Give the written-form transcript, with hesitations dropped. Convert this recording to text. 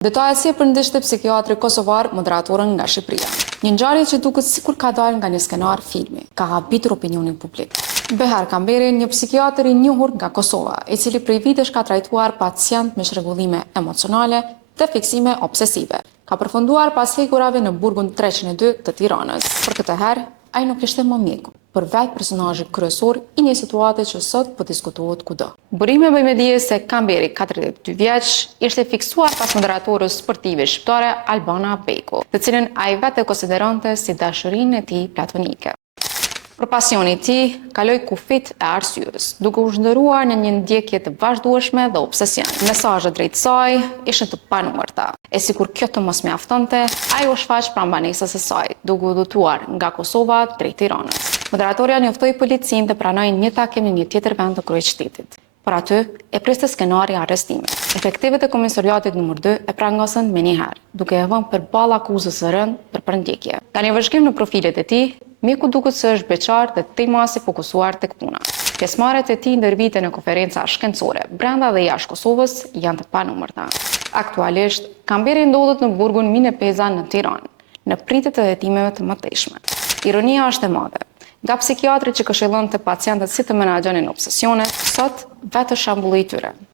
Detajet si e përndishte psikiatri kosovar moderatorën nga Shqipëria. Një ngjarje që duket sikur ka dalë nga një skenar filmi, ka habitur opinionin publik. Behar Kamberi, një psikiatër i njohur nga Kosova, i cili prej vitesh ka trajtuar pacient me shregullime emocionale dhe fiksime obsesive. Ka përfunduar pas hekurave në burgun 302 të Tiranës. Për këtë herë, ai nuk ishte më mjeku, për vetë personazhi kryesor i një situate që sot po diskutohet kudo. Burime bëj me dije se Kamberi, 42 vjeç, ishte fiksuar pas moderatorës sportive shqiptare Albana Beko, të cilën ai vetë e konsideronte si dashurinë e tij platonike. Për pasionin e tij, kaloi kufit e arsyes, duke u zhndëruar në një ndjekje të vazhdueshme dhe obsesion. Mesazhet drejt saj ishin të panumërta. E sikur kjo të mos mjaftonte, ai u shfaq pranë banesës së saj, duke u udhëtuar nga Kosova drejt Tiranës. Moderatorja njoftoi policinë të pranojë një takim në një tjetër vend të kryeqytetit. Por aty e priste skenari arrestime. Efektivet e komisariatit nr. 2 e prangosën me njëherë, duke e vënë përballë akuzës së rëndë për përndjekje. Ka një vëzhgim në profilet e tij, mjeku duket se është beqar dhe tejmasi fokusuar tek puna. Pjesëmarrjet e tij ndër vite në konferenca shkencore brenda dhe jashtë Kosovës janë të panumërta. Aktualisht, Kamberi ndodhet në burgun Mine Peza në Tiranë, në pritje të hetimeve të mëtejshme. Ironia është e madhe. Nga psikiatri që këshillonte pacientët si të menaxhonin obsesione, sot vetë shembulli i tyre.